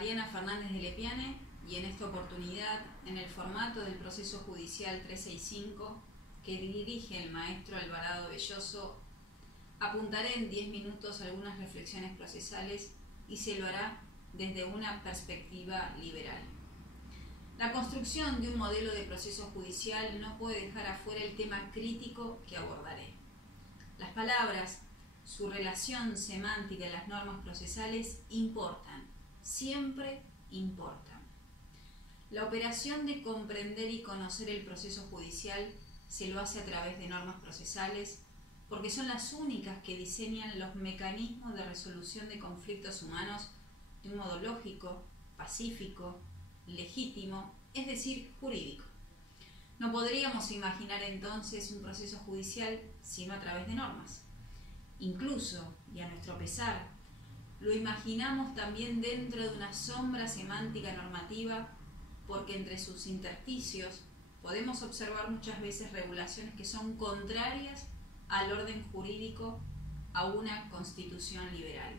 Mariana Fernández de Lepiane y en esta oportunidad, en el formato del proceso judicial 365 que dirige el maestro Alvarado Belloso, apuntaré en 10 minutos algunas reflexiones procesales y se lo hará desde una perspectiva liberal. La construcción de un modelo de proceso judicial no puede dejar afuera el tema crítico que abordaré. Las palabras, su relación semántica en las normas procesales importan, siempre importan. La operación de comprender y conocer el proceso judicial se lo hace a través de normas procesales porque son las únicas que diseñan los mecanismos de resolución de conflictos humanos de un modo lógico, pacífico, legítimo, es decir, jurídico. No podríamos imaginar entonces un proceso judicial sino a través de normas. Incluso, y a nuestro pesar, lo imaginamos también dentro de una sombra semántica normativa porque entre sus intersticios podemos observar muchas veces regulaciones que son contrarias al orden jurídico, a una constitución liberal.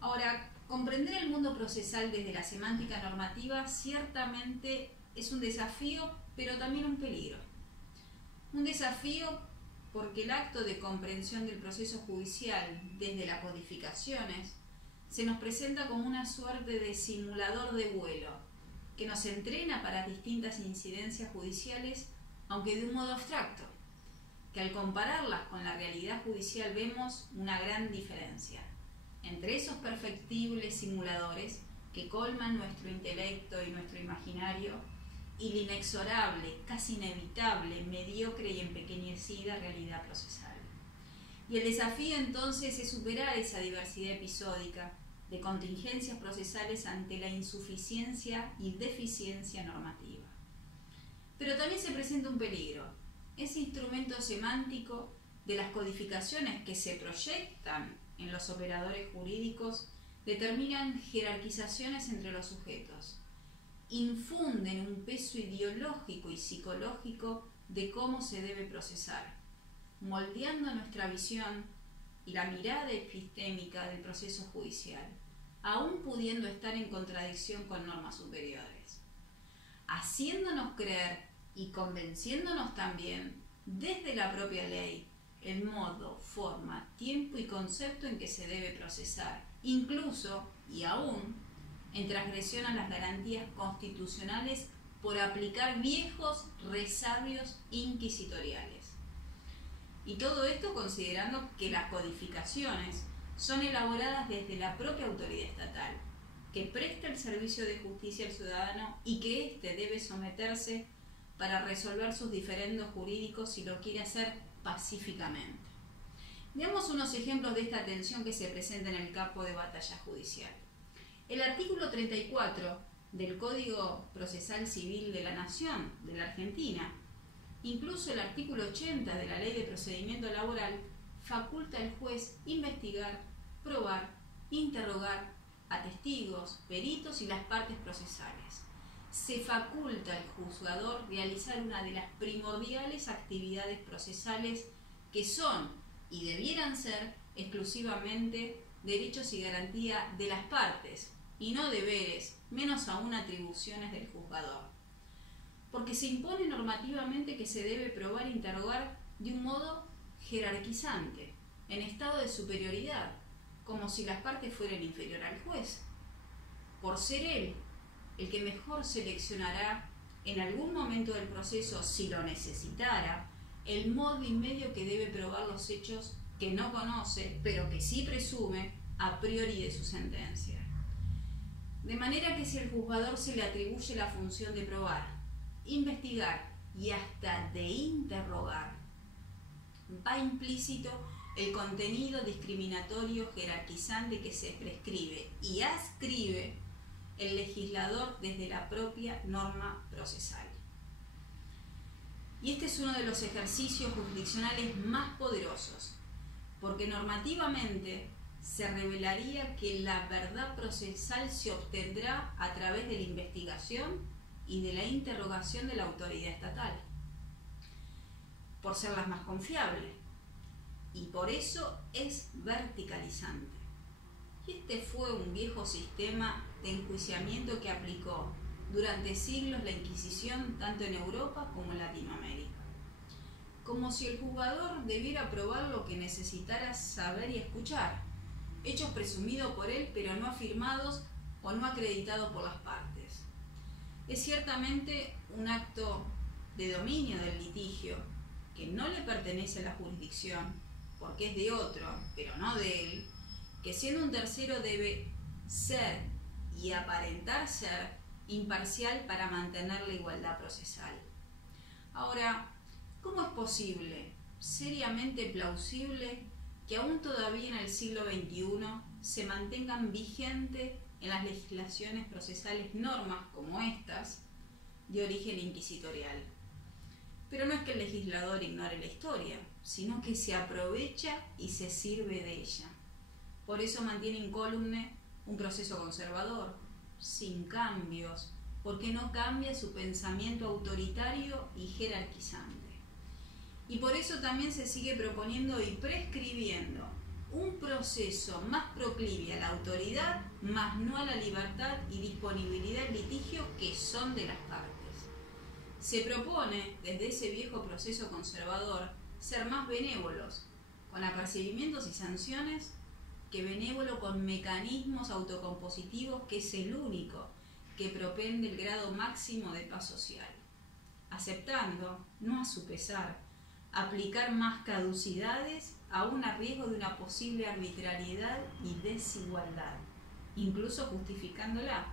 Ahora, comprender el mundo procesal desde la semántica normativa ciertamente es un desafío, pero también un peligro. Un desafío porque el acto de comprensión del proceso judicial desde las codificaciones se nos presenta como una suerte de simulador de vuelo que nos entrena para distintas incidencias judiciales, aunque de un modo abstracto, que al compararlas con la realidad judicial vemos una gran diferencia entre esos perfectibles simuladores que colman nuestro intelecto y nuestro imaginario y la inexorable, casi inevitable, mediocre y empequeñecida realidad procesal. Y el desafío entonces es superar esa diversidad episódica de contingencias procesales ante la insuficiencia y deficiencia normativa. Pero también se presenta un peligro, ese instrumento semántico de las codificaciones que se proyectan en los operadores jurídicos determinan jerarquizaciones entre los sujetos, infunden un peso ideológico y psicológico de cómo se debe procesar, moldeando nuestra visión y la mirada epistémica del proceso judicial, aún pudiendo estar en contradicción con normas superiores, haciéndonos creer y convenciéndonos también desde la propia ley el modo, forma, tiempo y concepto en que se debe procesar, incluso y aún en transgresión a las garantías constitucionales por aplicar viejos resabios inquisitoriales. Y todo esto considerando que las codificaciones son elaboradas desde la propia autoridad estatal, que presta el servicio de justicia al ciudadano y que éste debe someterse para resolver sus diferendos jurídicos si lo quiere hacer pacíficamente. Veamos unos ejemplos de esta tensión que se presenta en el campo de batalla judicial. El artículo 34 del Código Procesal Civil de la Nación de la Argentina, incluso el artículo 80 de la Ley de Procedimiento Laboral, faculta al juez investigar, probar, interrogar a testigos, peritos y las partes procesales. Se faculta al juzgador realizar una de las primordiales actividades procesales que son y debieran ser exclusivamente derechos y garantía de las partes y no deberes, menos aún atribuciones del juzgador. Porque se impone normativamente que se debe probar e interrogar de un modo jerarquizante, en estado de superioridad, como si las partes fueran inferior al juez, por ser él el que mejor seleccionará en algún momento del proceso, si lo necesitara, el modo y medio que debe probar los hechos que no conoce, pero que sí presume a priori de su sentencia. De manera que si al juzgador se le atribuye la función de probar, investigar y hasta de interrogar, va implícito el contenido discriminatorio jerarquizante que se prescribe y adscribe el legislador desde la propia norma procesal. Y este es uno de los ejercicios jurisdiccionales más poderosos, porque normativamente se revelaría que la verdad procesal se obtendrá a través de la investigación y de la interrogación de la autoridad estatal, por ser la más confiable, y por eso es verticalizante. Y este fue un viejo sistema de enjuiciamiento que aplicó durante siglos la Inquisición tanto en Europa como en Latinoamérica. Como si el juzgador debiera probar lo que necesitara saber y escuchar, hechos presumidos por él pero no afirmados o no acreditados por las partes. Es ciertamente un acto de dominio del litigio que no le pertenece a la jurisdicción porque es de otro, pero no de él, que siendo un tercero debe ser y aparentar ser imparcial para mantener la igualdad procesal. Ahora, ¿cómo es posible, seriamente plausible, que aún todavía en el siglo XXI se mantengan vigentes en las legislaciones procesales normas como estas de origen inquisitorial? Pero no es que el legislador ignore la historia, sino que se aprovecha y se sirve de ella. Por eso mantiene incólume un proceso conservador, sin cambios, porque no cambia su pensamiento autoritario y jerarquizante. Y por eso también se sigue proponiendo y prescribiendo un proceso más proclive a la autoridad, más no a la libertad y disponibilidad del litigio que son de las partes. Se propone, desde ese viejo proceso conservador, ser más benévolos, con apercibimientos y sanciones, que benévolo con mecanismos autocompositivos, que es el único que propende el grado máximo de paz social, aceptando, no a su pesar, aplicar más caducidades aún a riesgo de una posible arbitrariedad y desigualdad, incluso justificándola,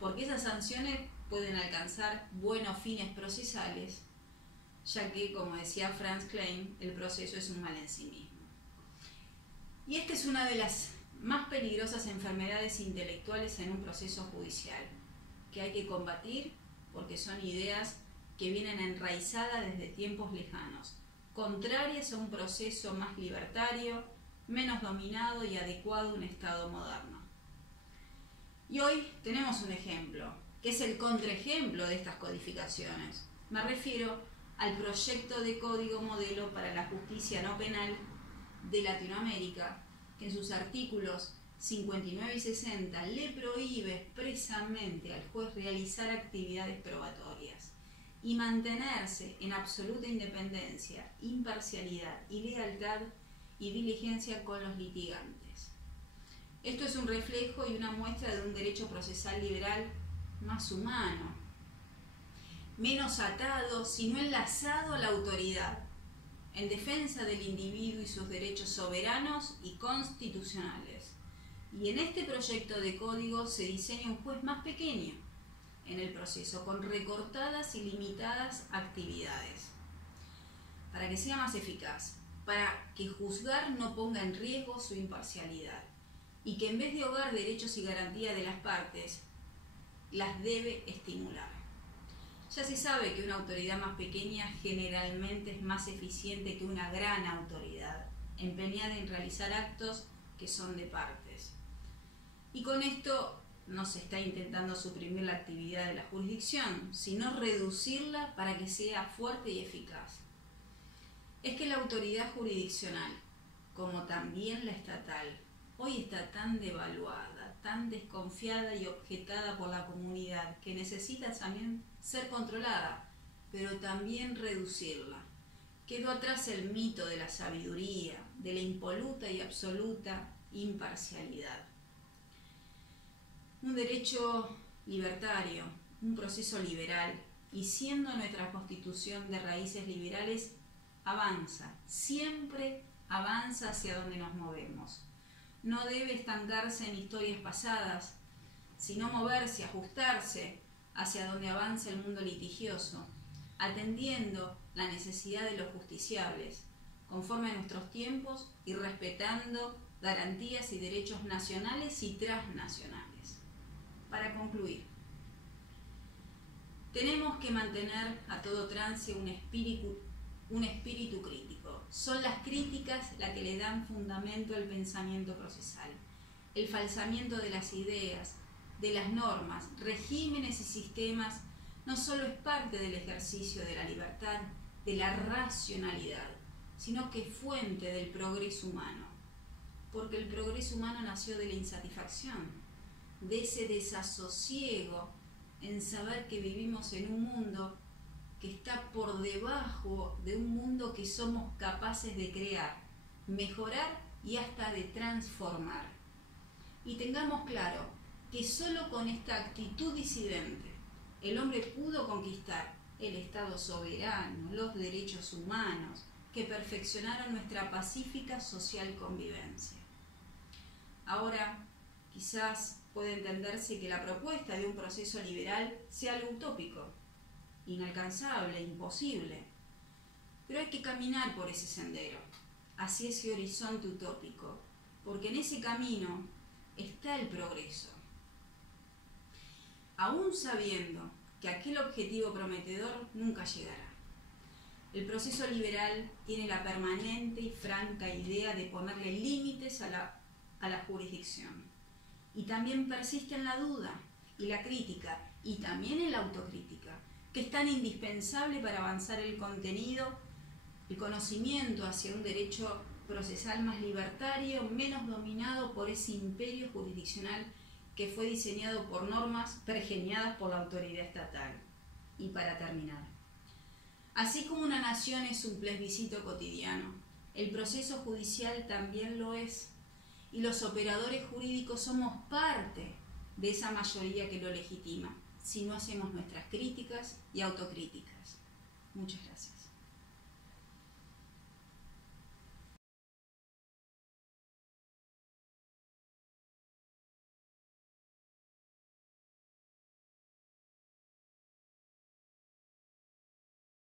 porque esas sanciones pueden alcanzar buenos fines procesales, ya que, como decía Franz Klein, el proceso es un mal en sí mismo. Y esta es una de las más peligrosas enfermedades intelectuales en un proceso judicial, que hay que combatir porque son ideas que vienen enraizadas desde tiempos lejanos, contrarias a un proceso más libertario, menos dominado y adecuado a un Estado moderno. Y hoy tenemos un ejemplo, que es el contraejemplo de estas codificaciones. Me refiero al proyecto de Código Modelo para la Justicia No Penal de Latinoamérica, que en sus artículos 59 y 60 le prohíbe expresamente al juez realizar actividades probatorias y mantenerse en absoluta independencia, imparcialidad y lealtad y diligencia con los litigantes. Esto es un reflejo y una muestra de un derecho procesal liberal más humano, menos atado, sino enlazado a la autoridad, en defensa del individuo y sus derechos soberanos y constitucionales. Y en este proyecto de código se diseña un juez más pequeño en el proceso, con recortadas y limitadas actividades, para que sea más eficaz, para que juzgar no ponga en riesgo su imparcialidad, y que en vez de ahogar derechos y garantías de las partes, las debe estimular. Ya se sabe que una autoridad más pequeña generalmente es más eficiente que una gran autoridad, empeñada en realizar actos que son de partes. Y con esto no se está intentando suprimir la actividad de la jurisdicción, sino reducirla para que sea fuerte y eficaz. Es que la autoridad jurisdiccional, como también la estatal, hoy está tan devaluada, tan desconfiada y objetada por la comunidad, que necesita también ser controlada, pero también reducirla. Quedó atrás el mito de la sabiduría, de la impoluta y absoluta imparcialidad. Un derecho libertario, un proceso liberal, y siendo nuestra Constitución de raíces liberales, avanza, siempre avanza hacia donde nos movemos. No debe estancarse en historias pasadas, sino moverse, ajustarse hacia donde avanza el mundo litigioso, atendiendo la necesidad de los justiciables, conforme a nuestros tiempos y respetando garantías y derechos nacionales y transnacionales. Para concluir, tenemos que mantener a todo trance un espíritu crítico. Son las críticas las que le dan fundamento al pensamiento procesal. El falsamiento de las ideas, de las normas, regímenes y sistemas no solo es parte del ejercicio de la libertad, de la racionalidad, sino que es fuente del progreso humano. Porque el progreso humano nació de la insatisfacción, de ese desasosiego en saber que vivimos en un mundo que está por debajo de un mundo que somos capaces de crear, mejorar y hasta de transformar. Y tengamos claro que solo con esta actitud disidente el hombre pudo conquistar el Estado soberano, los derechos humanos, que perfeccionaron nuestra pacífica social convivencia. Ahora, quizás puede entenderse que la propuesta de un proceso liberal sea algo utópico, inalcanzable, imposible, pero hay que caminar por ese sendero, hacia ese horizonte utópico, porque en ese camino está el progreso. Aún sabiendo que aquel objetivo prometedor nunca llegará. El proceso liberal tiene la permanente y franca idea de ponerle límites a la jurisdicción. Y también persiste en la duda y la crítica, y también en la autocrítica, que es tan indispensable para avanzar el contenido, el conocimiento hacia un derecho procesal más libertario, menos dominado por ese imperio jurisdiccional que fue diseñado por normas pergeñadas por la autoridad estatal. Y para terminar, así como una nación es un plebiscito cotidiano, el proceso judicial también lo es, y los operadores jurídicos somos parte de esa mayoría que lo legitima, si no hacemos nuestras críticas y autocríticas. Muchas gracias.